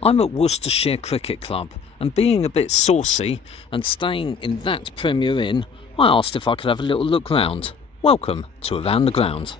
I'm at Worcestershire Cricket Club, and being a bit saucy and staying in that Premier Inn, I asked if I could have a little look round. Welcome to Around the Ground.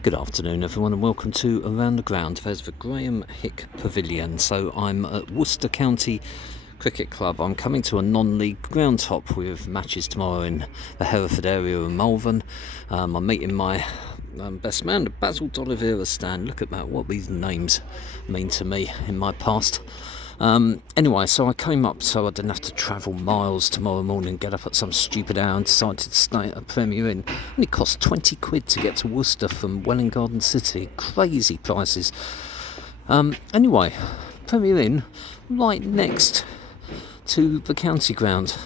Good afternoon everyone and welcome to Around the Ground. There's the Graham Hick Pavilion. So I'm at Worcester County Cricket Club. I'm coming to a non-league ground top with matches tomorrow in the Hereford area of Malvern. I'm meeting my best man, the Basil D'Oliveira stand. Look at that, what these names mean to me in my past. Anyway, so I came up so I didn't have to travel miles tomorrow morning, get up at some stupid hour and decided to stay at a Premier Inn. Only cost 20 quid to get to Worcester from Welwyn Garden City. Crazy prices. Anyway, Premier Inn right next to the county ground.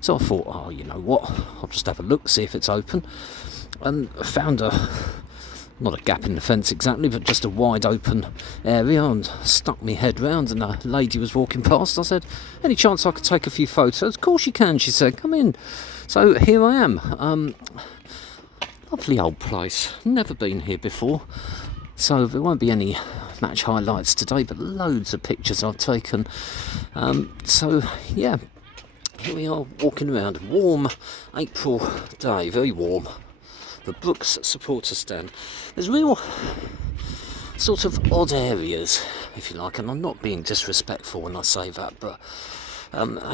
So I thought, oh, you know what, I'll just have a look, see if it's open. And I found not a gap in the fence exactly, but just a wide open area, and stuck my head round, and a lady was walking past. I said, any chance I could take a few photos? Of course you can, she said, come in. So here I am. Lovely old place, never been here before, so there won't be any match highlights today, but loads of pictures I've taken. So yeah, here we are walking around, warm April day, very warm. The Brooks supporter stand. There's real sort of odd areas, if you like, and I'm not being disrespectful when I say that, but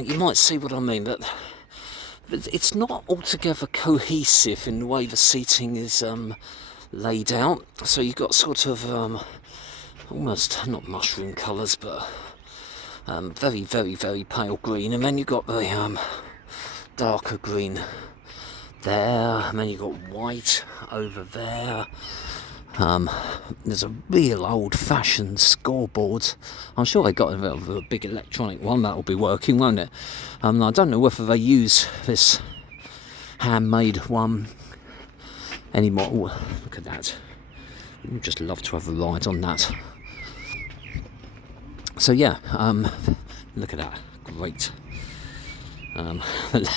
you might see what I mean, but it's not altogether cohesive in the way the seating is laid out. So you've got sort of almost not mushroom colours, but very, very, very pale green, and then you've got the darker green there, and then you've got white over there. There's a real old-fashioned scoreboard. I'm sure they got a big electronic one that'll be working, won't it? I don't know whether they use this handmade one anymore. Ooh, look at that. I'd just love to have a ride on that. So yeah, look at that, great. The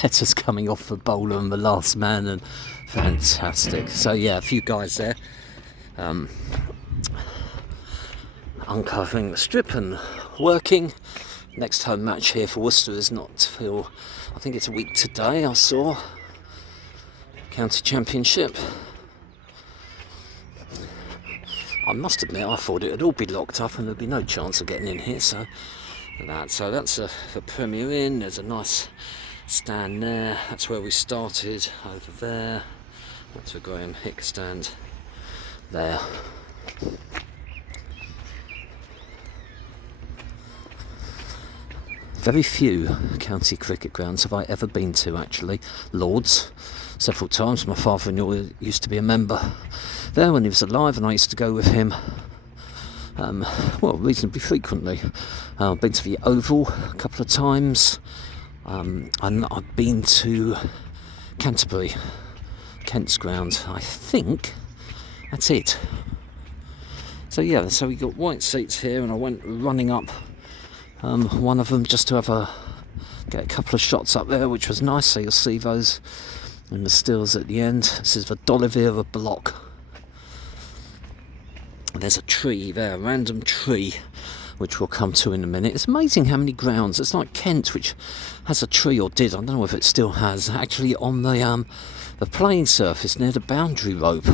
letters coming off the bowler and the last man, and fantastic. So yeah, a few guys there uncovering the strip and working. Next home match here for Worcester is not till, I think it's a week today. I saw County Championship. I must admit, I thought it would all be locked up and there'd be no chance of getting in here, so that's the Premier Inn. There's a nice stand there, that's where we started, over there. That's the Graham Hick stand there. Very few county cricket grounds have I ever been to, actually. Lords, several times. My father-in-law used to be a member there when he was alive, and I used to go with him reasonably frequently. I've been to the Oval a couple of times, and I've been to Canterbury, Kent's ground. I think that's it. So yeah, so we got white seats here, and I went running up one of them just to get a couple of shots up there, which was nice. So you'll see those in the stills at the end. This is the D'Oliveira block. There's a tree there, a random tree, which we'll come to in a minute. It's amazing how many grounds. It's like Kent, which has a tree, or did, I don't know if it still has, actually on the playing surface near the boundary rope.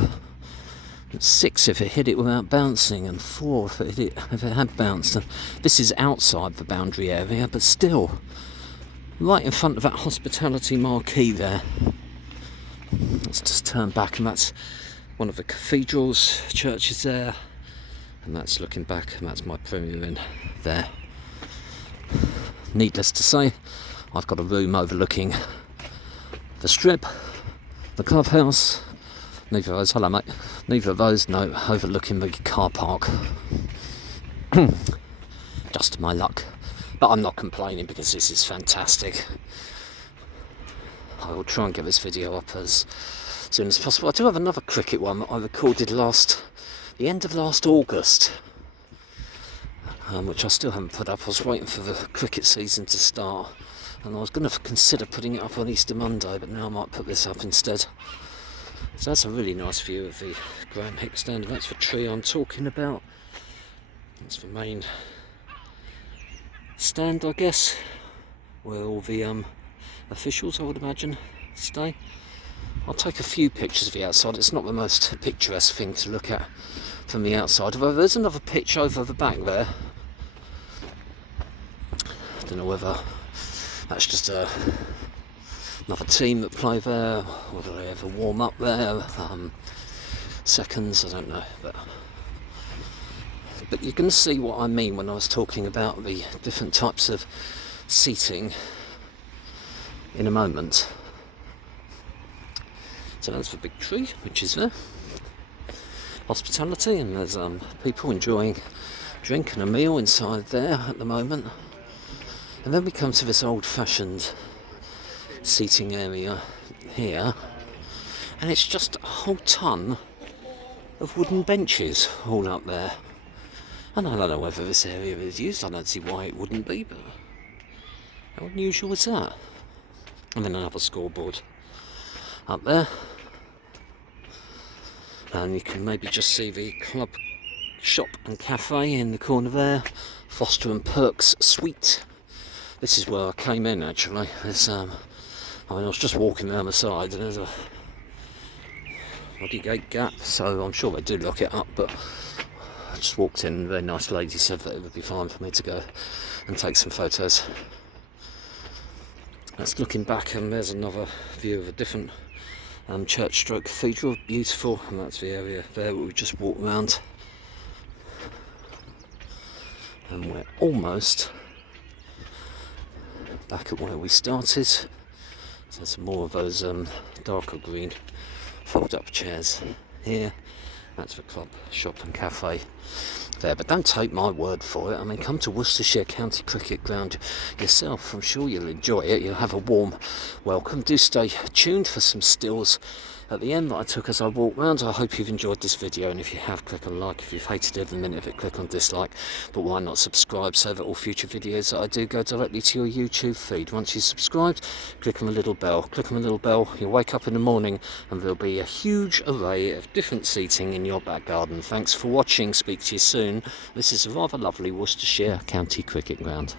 It's 6 if it hit it without bouncing, and 4 if it had bounced. And this is outside the boundary area, but still, right in front of that hospitality marquee there. Let's just turn back, and that's one of the cathedrals, churches there, and that's looking back, and that's my Premier Inn there. Needless to say, I've got a room overlooking the strip, the clubhouse. Neither of those, hello mate, neither of those, no, overlooking the car park. Just my luck, but I'm not complaining because this is fantastic. I will try and get this video up as soon as possible. I do have another cricket one that I recorded the end of last August. which I still haven't put up. I was waiting for the cricket season to start, and I was going to consider putting it up on Easter Monday, but now I might put this up instead. So that's a really nice view of the Graham Hick stand, and that's the tree I'm talking about. That's the main stand, I guess, where all the officials, I would imagine, stay. I'll take a few pictures of the outside. It's not the most picturesque thing to look at from the outside, although there's another pitch over the back there. I don't know whether that's just another team that play there, whether they ever warm up there, seconds, I don't know, but you can see what I mean when I was talking about the different types of seating in a moment. So that's the big tree, which is there. Hospitality, and there's people enjoying drink and a meal inside there at the moment. And then we come to this old-fashioned seating area here, and it's just a whole ton of wooden benches all up there. And I don't know whether this area is used. I don't see why it wouldn't be, but how unusual is that? And then another scoreboard up there, and you can maybe just see the club shop and cafe in the corner there. Foster and Perks Suite. This is where I came in actually. There's I was just walking down the side, and there's a bloody gate gap, so I'm sure they do lock it up, but I just walked in, and a very nice lady said that it would be fine for me to go and take some photos. That's looking back, and there's another view of a different church stroke cathedral, beautiful, and that's the area there where we just walked around. And we're almost back at where we started. So there's some more of those darker green fold-up chairs here. That's the club, shop and cafe there. But don't take my word for it. I mean, come to Worcestershire County Cricket Ground yourself. I'm sure you'll enjoy it. You'll have a warm welcome. Do stay tuned for some stills at the end that I took as I walked round. I hope you've enjoyed this video, and if you have, click on like. If you've hated every minute of it, click on dislike. But why not subscribe so that all future videos that I do go directly to your YouTube feed. Once you've subscribed, click on the little bell. Click on the little bell, you'll wake up in the morning and there'll be a huge array of different seating in your back garden. Thanks for watching. Speak to you soon. This is a rather lovely Worcestershire County Cricket Ground.